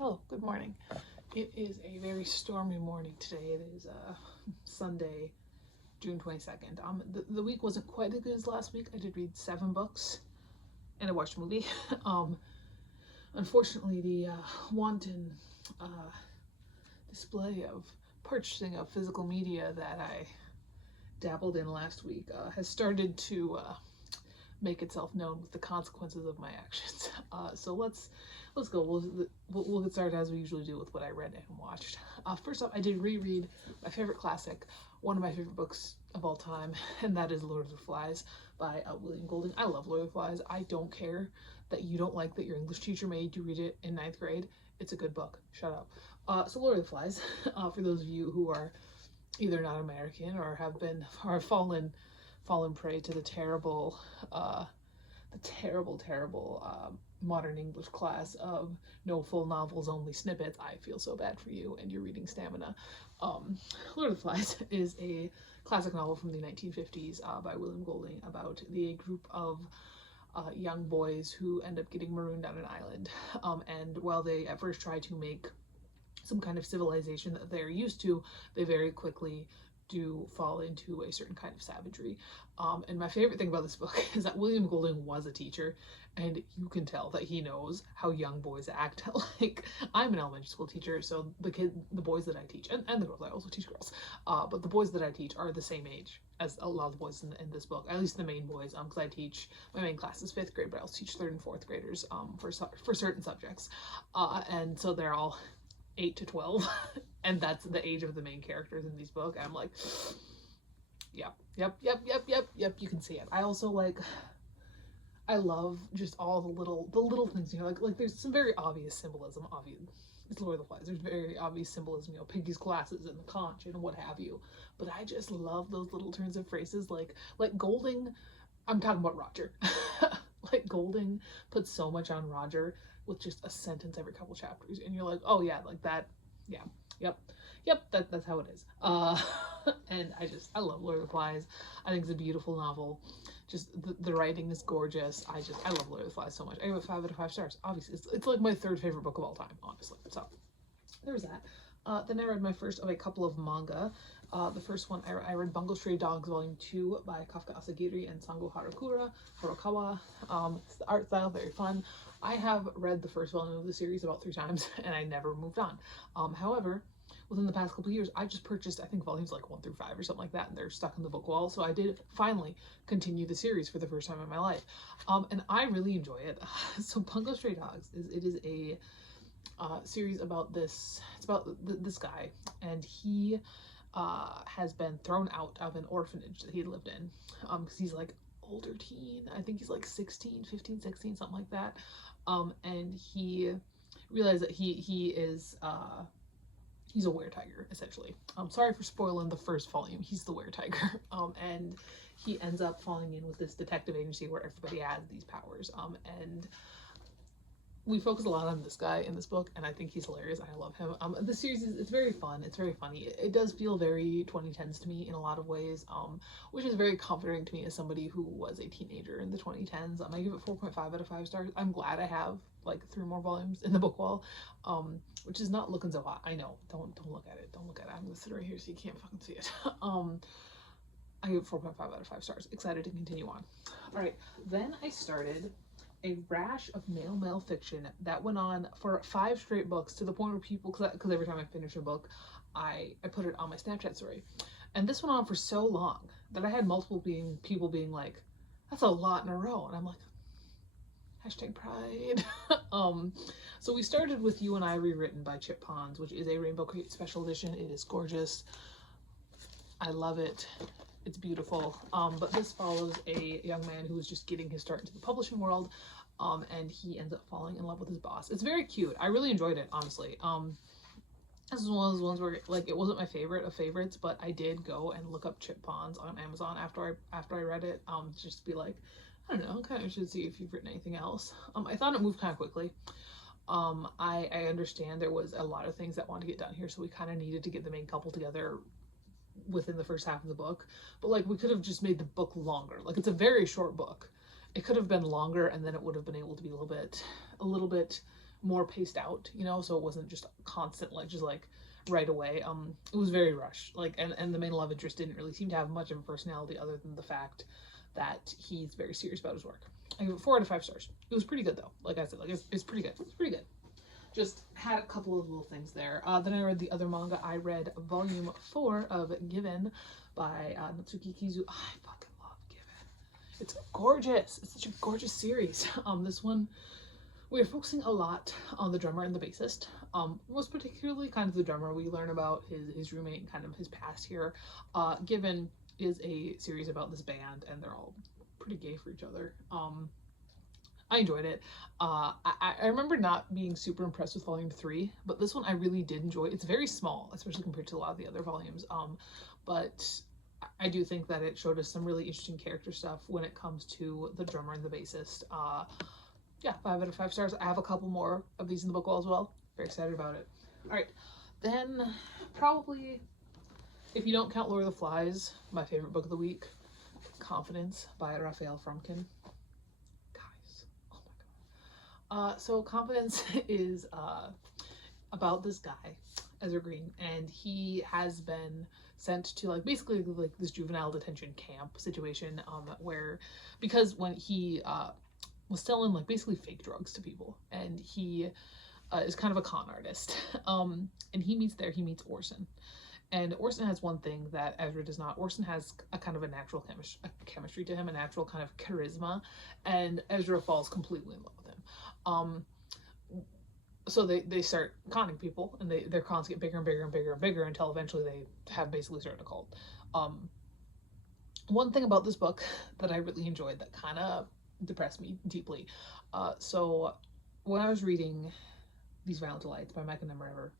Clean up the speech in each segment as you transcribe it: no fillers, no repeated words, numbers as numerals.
Hello, good morning. It is a very stormy morning today. It is Sunday, June 22nd. The week wasn't quite as good as last week. I did read 7 books and I watched a movie. um, Unfortunately, the wanton uh, display of purchasing of physical media that I dabbled in last week has started to make itself known with the consequences of my actions. So let's go. We'll get started as we usually do with what I read and watched. First up, I did reread my favorite classic, one of my favorite books of all time, and that is Lord of the Flies by William Golding. I love Lord of the Flies. I don't care that you don't like that your English teacher made you read it in ninth grade. It's a good book. Shut up. So Lord of the Flies, for those of you who are either not American or have fallen prey to the terrible modern English class of no full novels, only snippets. I feel so bad for you and your reading stamina. Lord of the Flies is a classic novel from the 1950s by William Golding about the group of young boys who end up getting marooned on an island. And while they at first try to make some kind of civilization that they're used to, they very quickly do fall into a certain kind of savagery. And my favorite thing about this book is that William Golding was a teacher, and you can tell that he knows how young boys act. Like, I'm an elementary school teacher, so the boys that I teach, and the girls, I also teach girls, but the boys that I teach are the same age as a lot of the boys in this book, at least the main boys, because I teach, my main class is 5th grade, but I also teach 3rd and 4th graders for certain subjects. And so they're all 8 to 12 and that's the age of the main characters in these books. I'm like, yep, you can see it. I also I love just all the little things, like there's some very obvious symbolism. It's Lord of the Flies, there's very obvious symbolism, Piggy's glasses and the conch and what have you, but I just love those little turns of phrases, like Golding. I'm talking about Roger. Like, Golding puts so much on Roger with just a sentence every couple chapters, and you're like, oh yeah, like that, yeah, yep, that's how it is. And I love Lord of the Flies. I think it's a beautiful novel. Just the writing is gorgeous. I love Lord of the Flies so much. I give it 5 out of 5 stars. Obviously, it's like my 3rd favorite book of all time, honestly. So there was that. Then I read my first of a couple of manga. The first one, I read Bungo Stray Dogs Volume 2 by Kafka Asagiri and Sango Harukawa. The art style, very fun. I have read the first volume of the series about 3 times, and I never moved on. However, within the past couple years, I just purchased, I think, volumes like 1 through 5 or something like that, and they're stuck in the book wall, so I did finally continue the series for the first time in my life. And I really enjoy it. So Bungo Stray Dogs is a series about this. It's about this guy, and he has been thrown out of an orphanage that he had lived in, because he's like older teen. I think he's like 16, 15, 16, something like that. And he realized that he is he's a were-tiger, essentially. Sorry for spoiling the first volume. He's the were-tiger. And he ends up falling in with this detective agency where everybody has these powers. And we focus a lot on this guy in this book, and I think he's hilarious. I love him. The series it's very fun. It's very funny. It does feel very 2010s to me in a lot of ways, which is very comforting to me as somebody who was a teenager in the 2010s. I give it 4.5 out of 5 stars. I'm glad I have like 3 more volumes in the book wall, which is not looking so hot. I know. Don't look at it. Don't look at it. I'm gonna sit right here so you can't fucking see it. I give it 4.5 out of 5 stars. Excited to continue on. All right. Then I started a rash of male fiction that went on for 5 straight books, to the point where people, because every time I finish a book, I put it on my Snapchat story. And this went on for so long that I had multiple people being like, that's a lot in a row. And I'm like, hashtag pride. So we started with You and I Rewritten by Chip Pons, which is a Rainbow Crate special edition. It is gorgeous. I love it. It's beautiful. But this follows a young man who is just getting his start into the publishing world, and he ends up falling in love with his boss. It's very cute. I really enjoyed it, honestly. This is one of those ones where, like, it wasn't my favorite of favorites, but I did go and look up Chip Pons on Amazon after I read it, just to be like, I don't know, kind of should see if you've written anything else. I thought it moved kind of quickly. I understand there was a lot of things that wanted to get done here, so we kind of needed to get the main couple together within the first half of the book, but like we could have just made the book longer. Like, it's a very short book. It could have been longer, and then it would have been able to be a little bit more paced out, you know, so it wasn't just constant, like, just like right away. It was very rushed, like, and the main love interest didn't really seem to have much of a personality other than the fact that he's very serious about his work. I give it 4 out of 5 stars. It was pretty good though. Like I said, like it's pretty good. It's pretty good. Just had a couple of little things there. Then I read the other manga. I read volume 4 of Given by Natsuki Kizu. I fucking love Given. It's gorgeous. It's such a gorgeous series. This one, we are focusing a lot on the drummer and the bassist. Most particularly kind of the drummer. We learn about his roommate and kind of his past here. Given is a series about this band, and they're all pretty gay for each other. I enjoyed it. I remember not being super impressed with volume 3, but this one I really did enjoy. It's very small, especially compared to a lot of the other volumes. But I do think that it showed us some really interesting character stuff when it comes to the drummer and the bassist. Yeah, 5 out of 5 stars. I have a couple more of these in the book wall as well. Very excited about it. All right, then probably, if you don't count Lord of the Flies, my favorite book of the week, Confidence by Raphael Frumkin. Guys, oh my god. So Confidence is about this guy, Ezra Green, and he has been sent to like basically like this juvenile detention camp situation, where, because when he was selling like basically fake drugs to people, and he is kind of a con artist, and he meets Orson. And Orson has one thing that Ezra does not. Orson has a kind of a natural chemistry to him, a natural kind of charisma, and Ezra falls completely in love with him. So they start conning people, and their cons get bigger and bigger and bigger and bigger until eventually they have basically started a cult. One thing about this book that I really enjoyed that kind of depressed me deeply. So when I was reading These Violent Delights by Micah Nemriver,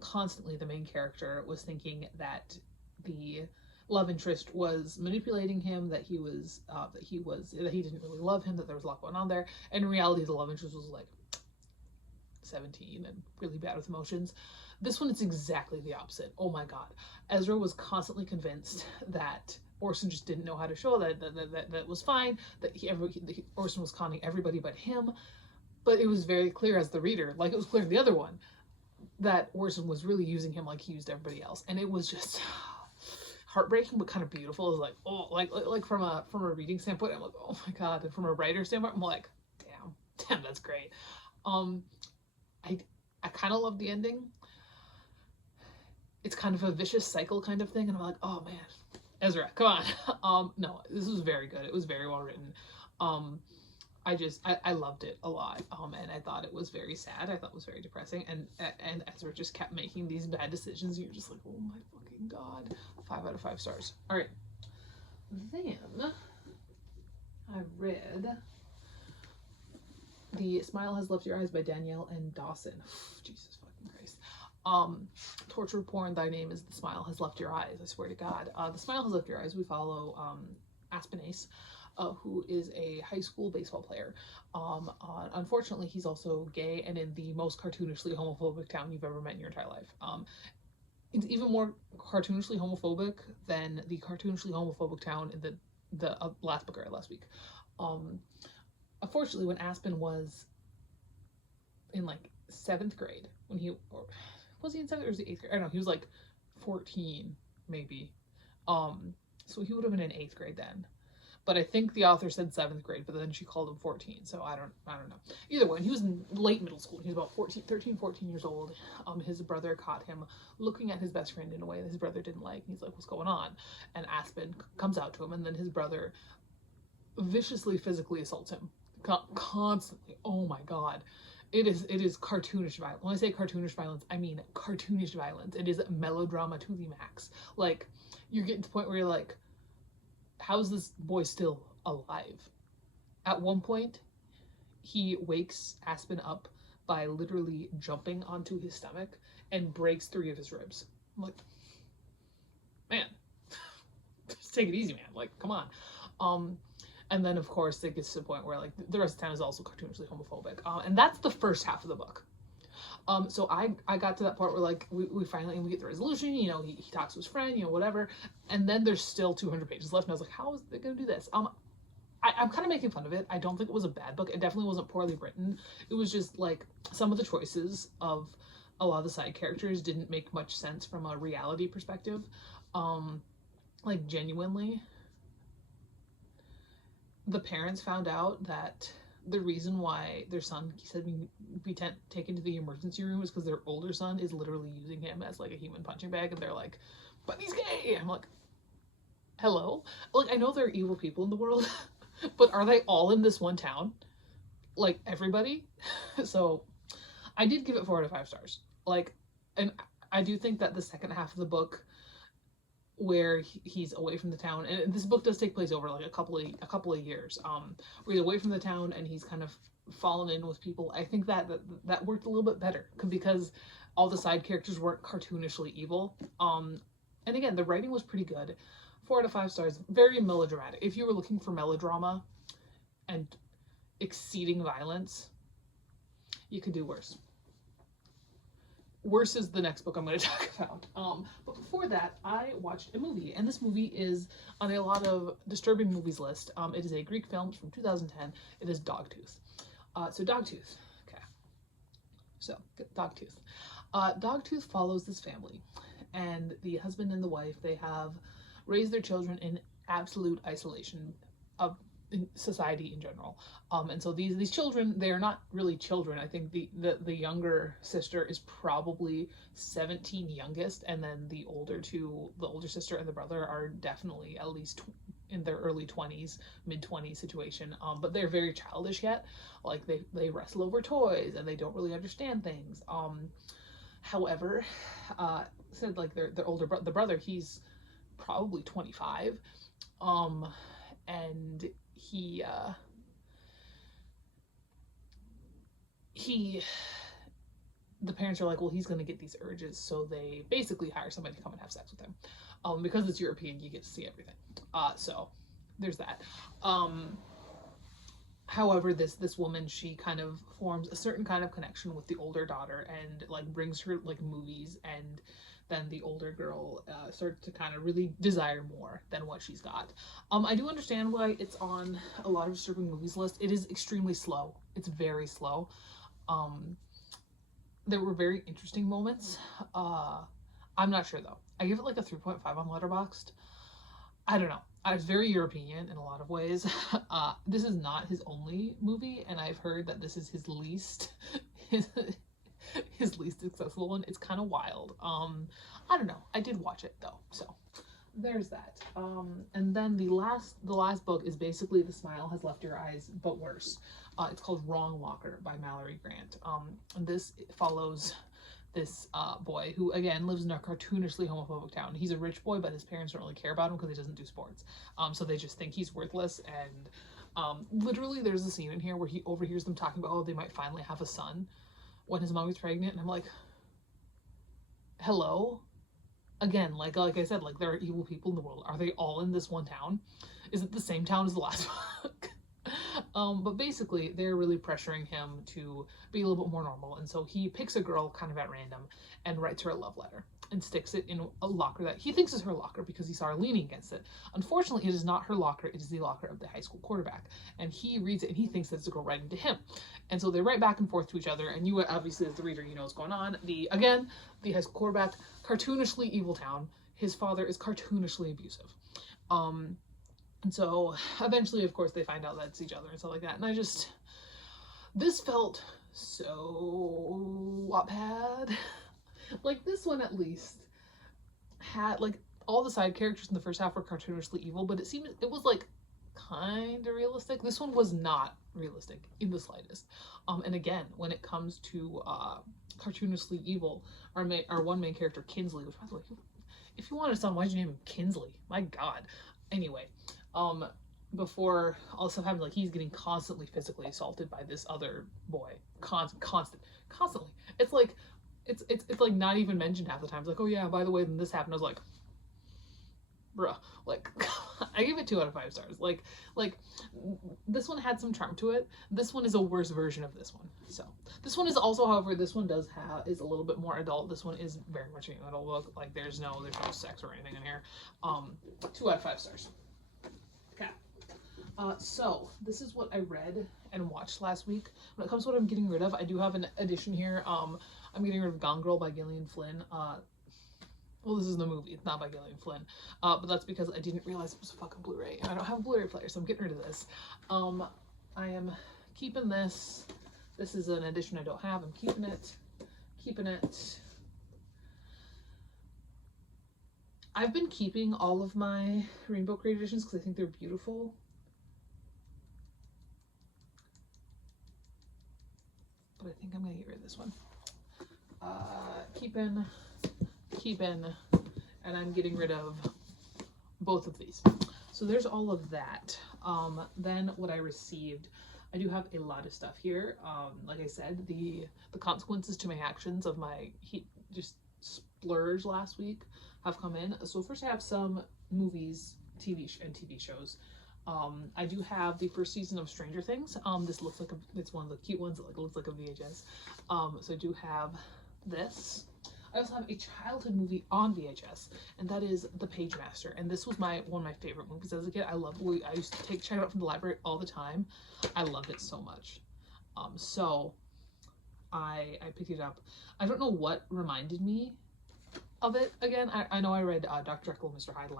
constantly the main character was thinking that the love interest was manipulating him, that he didn't really love him, that there was a lot going on there. And in reality, the love interest was like 17 and really bad with emotions. This one, it's exactly the opposite. Oh my god. Ezra was constantly convinced that Orson just didn't know how to show that was fine, that Orson was conning everybody but him. But it was very clear as the reader, like it was clear in the other one, that Orson was really using him like he used everybody else. And it was just heartbreaking, but kind of beautiful. It was like, oh, like from a reading standpoint, I'm like, oh my god. And from a writer standpoint, I'm like, damn, that's great. I kind of love the ending. It's kind of a vicious cycle kind of thing, and I'm like, oh man, Ezra, come on. No, this was very good. It was very well written. I loved it a lot. And I thought it was very sad. I thought it was very depressing. And Ezra just kept making these bad decisions. And you're just like, oh my fucking god. 5 out of 5 stars. All right. Then I read The Smile Has Left Your Eyes by Danielle and Dawson. Jesus fucking Christ. Torture porn, thy name is The Smile Has Left Your Eyes. I swear to God. The Smile Has Left Your Eyes. We follow Aspen Ace, who is a high school baseball player. Unfortunately, he's also gay and in the most cartoonishly homophobic town you've ever met in your entire life. It's even more cartoonishly homophobic than the cartoonishly homophobic town in the last book I read last week. Unfortunately, when Aspen was in like 7th grade, was he in 7th or was he 8th grade? I don't know. He was like 14, maybe. So he would have been in 8th grade then. But I think the author said 7th grade, but then she called him 14, so I don't know. Either way, he was in late middle school. He was about 13, 14 years old. His brother caught him looking at his best friend in a way that his brother didn't like. He's like, what's going on? And Aspen comes out to him, and then his brother viciously physically assaults him. Constantly. Oh my god. It is cartoonish violence. When I say cartoonish violence, I mean cartoonish violence. It is melodrama to the max. Like, you're getting to the point where you're like, how's this boy still alive? At one point, he wakes Aspen up by literally jumping onto his stomach and breaks 3 of his ribs. I'm like, man, just take it easy, man. Like, come on. And then, of course, it gets to the point where, like, the rest of the town is also cartoonishly homophobic. And that's the first half of the book. So I got to that part where, like, we finally, we get the resolution, you know, he talks to his friend, you know, whatever. And then there's still 200 pages left. And I was like, how is they going to do this? I'm kind of making fun of it. I don't think it was a bad book. It definitely wasn't poorly written. It was just like some of the choices of a lot of the side characters didn't make much sense from a reality perspective. Like genuinely, the parents found out that the reason why their son said be taken to the emergency room is because their older son is literally using him as like a human punching bag, and they're like, but he's gay. I'm like, hello? Like, I know there are evil people in the world, but are they all in this one town? Like, everybody? So, I did give it 4 out of 5 stars. Like, and I do think that the second half of the book, where he's away from the town, and this book does take place over like a couple of years, where he's away from the town and he's kind of fallen in with people. I think that worked a little bit better because all the side characters weren't cartoonishly evil. And again, the writing was pretty good. 4 out of 5 stars. Very melodramatic. If you were looking for melodrama and exceeding violence, you could do worse. Worse is the next book I'm going to talk about. But before that, I watched a movie, and this movie is on a lot of disturbing movies list. It is a Greek film from 2010. It is Dogtooth. So Dogtooth. Okay. So Dogtooth. Dogtooth follows this family, and the husband and the wife, they have raised their children in absolute isolation of in society in general. And so these children, they are not really children. I think the younger sister is probably 17 youngest, and then the older sister and the brother are definitely at least in their early 20s, mid-20s situation. But they're very childish yet. Like they wrestle over toys and they don't really understand things. However, said like their older the brother, he's probably 25. And the parents are like, well, he's going to get these urges, so they basically hire somebody to come and have sex with him. Because it's European, you get to see everything. So there's that. However, this woman, she kind of forms a certain kind of connection with the older daughter and like brings her like movies, and then the older girl starts to kind of really desire more than what she's got. I do understand why it's on a lot of disturbing movies list. It is extremely slow. It's very slow. There were very interesting moments. I'm not sure though. I give it like a 3.5 on Letterboxd. I don't know. It's very European in a lot of ways. This is not his only movie, and I've heard that this is his least successful one. It's kind of wild. I don't know. I did watch it though, so there's that. And then the last book is basically The Smile Has Left Your Eyes, but worse. It's called Wrong Walker by Mallory Grant. And this follows this boy who, again, lives in a cartoonishly homophobic town. He's a rich boy, but his parents don't really care about him because he doesn't do sports. So they just think he's worthless. And literally, there's a scene in here where he overhears them talking about, oh, they might finally have a son when his mom is pregnant. And I'm like, hello? Again, like I said, like there are evil people in the world. Are they all in this one town? Is it the same town as the last book? But basically, they're really pressuring him to be a little bit more normal, and so he picks a girl kind of at random and writes her a love letter and sticks it in a locker that he thinks is her locker because he saw her leaning against it. Unfortunately, it is not her locker, it is the locker of the high school quarterback, and he reads it and he thinks that it's a girl writing to him. And so they write back and forth to each other, and you obviously, as the reader, you know what's going on. The high school quarterback, cartoonishly evil town. His father is cartoonishly abusive. And so eventually, of course, they find out that's each other and stuff like that. And this felt so Wattpad. Like, this one at least had, like, all the side characters in the first half were cartoonishly evil, but it was, like, kind of realistic. This one was not realistic in the slightest. And again, when it comes to cartoonishly evil, our one main character, Kinsley, which, by the way, if you want a son, why'd you name him Kinsley? My God. Anyway, before all this stuff happens, like, he's getting constantly physically assaulted by this other boy. Constantly. It's like, it's like not even mentioned half the time. It's like, oh yeah, by the way, then this happened. I was like, bruh, like, I give it 2 out of 5 stars. Like, this one had some charm to it. This one is a worse version of this one. So, this one is also, however, this one is a little bit more adult. This one is very much an adult book. Like, there's no sex or anything in here. 2 out of 5 stars. Okay. So this is what I read and watched last week. When it comes to what I'm getting rid of, I do have an edition here. I'm getting rid of Gone Girl by Gillian Flynn. Well, this is the movie. It's not by Gillian Flynn. But that's because I didn't realize it was a fucking Blu-ray, and I don't have a Blu-ray player, so I'm getting rid of this. I am keeping this. This is an edition I don't have. I'm keeping it. Keeping it. I've been keeping all of my Rainbow Crate editions because I think they're beautiful. But I think I'm gonna get rid of this one. Keeping, and I'm getting rid of both of these. So there's all of that. Then what I received, I do have a lot of stuff here. Like I said, the consequences to my actions of my just splurge last week have come in. So first I have some movies, TV shows. I do have the first season of Stranger Things. This looks like it's one of the cute ones that like looks like a VHS. So I do have this. I also have a childhood movie on VHS, and that is The Pagemaster. And this was one of my favorite movies as a kid. I used to check it out from the library all the time. I loved it so much. So I picked it up. I don't know what reminded me of it again. I know I read Dr. Jekyll and Mr. Hyde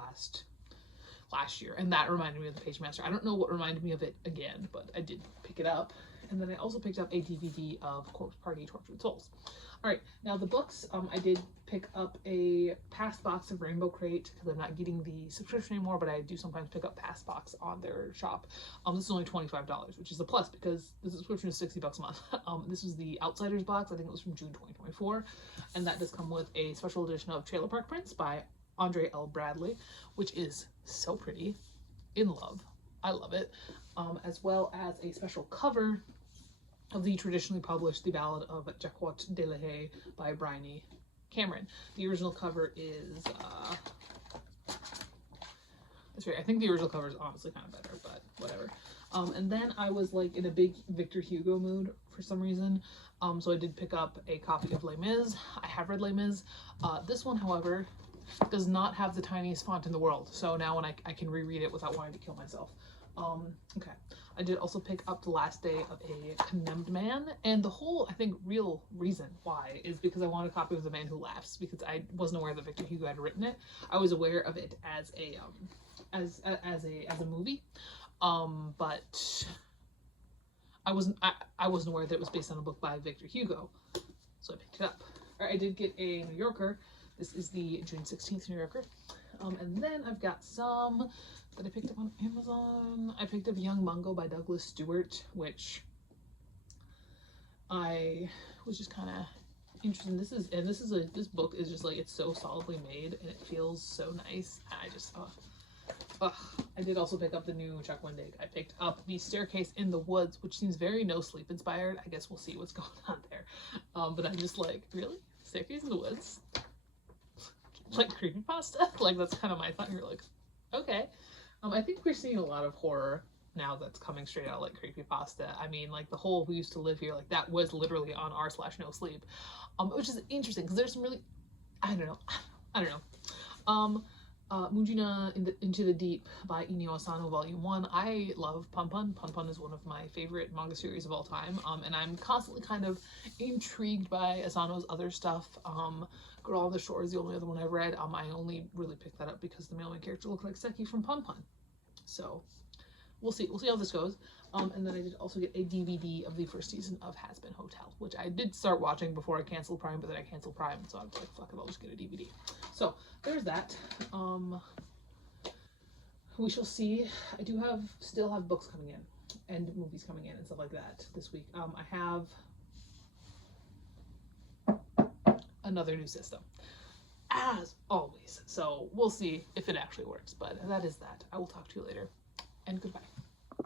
last year, and that reminded me of The Pagemaster. I don't know what reminded me of it again, but I did pick it up. And then I also picked up a DVD of Corpse Party Tortured Souls. Alright, now the books, I did pick up a past box of Rainbow Crate because I'm not getting the subscription anymore, but I do sometimes pick up past box on their shop. This is only $25, which is a plus because the subscription is $60 a month. This was the Outsiders box. I think it was from June 2024, and that does come with a special edition of Trailer Park Prince by Andre L. Bradley, which is so pretty. In love. I love it. As well as a special cover of the traditionally published The Ballad of Jacquot de la Haye by Bryony Cameron. The original cover is, that's right, I think the original cover is honestly kind of better, but whatever. And then I was like in a big Victor Hugo mood for some reason, so I did pick up a copy of Les Mis. I have read Les Mis. This one, however, does not have the tiniest font in the world, so now when I can reread it without wanting to kill myself. Okay. I did also pick up The Last Day of a Condemned Man, and the whole, I think, real reason why is because I wanted a copy of The Man Who Laughs, because I wasn't aware that Victor Hugo had written it. I was aware of it as a movie, but I wasn't aware that it was based on a book by Victor Hugo, so I picked it up. I did get a New Yorker. This is the June 16th New Yorker, and then I've got some that I picked up on Amazon. I picked up Young Mungo by Douglas Stewart, which I was just kind of interested in. This book is just like, it's so solidly made and it feels so nice. I just, I did also pick up the new Chuck Wendig. I picked up The Staircase in the Woods, which seems very No Sleep inspired. I guess we'll see what's going on there. But I'm just like, really? Staircase in the Woods? Like creepypasta? Like, that's kind of my thought. You're like, okay. I think we're seeing a lot of horror now that's coming straight out like creepypasta. I mean, like the whole We Used to Live Here, like that was literally on r/no sleep, which is interesting because there's some really, I don't know. Mujina Into the Deep by Inio Asano Volume 1. I love Pun Pun. Pun Pun is one of my favorite manga series of all time, and I'm constantly kind of intrigued by Asano's other stuff. Girl on the Shore is the only other one I've read. I only really picked that up because the main character looked like Seki from Pun Pun. So we'll see how this goes. And then I did also get a DVD of the first season of Has Been Hotel, which I did start watching before I canceled Prime, but then I canceled Prime, so I was like, fuck it, I'll just get a DVD. So there's that. We shall see. I do still have books coming in and movies coming in and stuff like that this week. I have another new system, as always. So we'll see if it actually works, but that is that. I will talk to you later, and goodbye.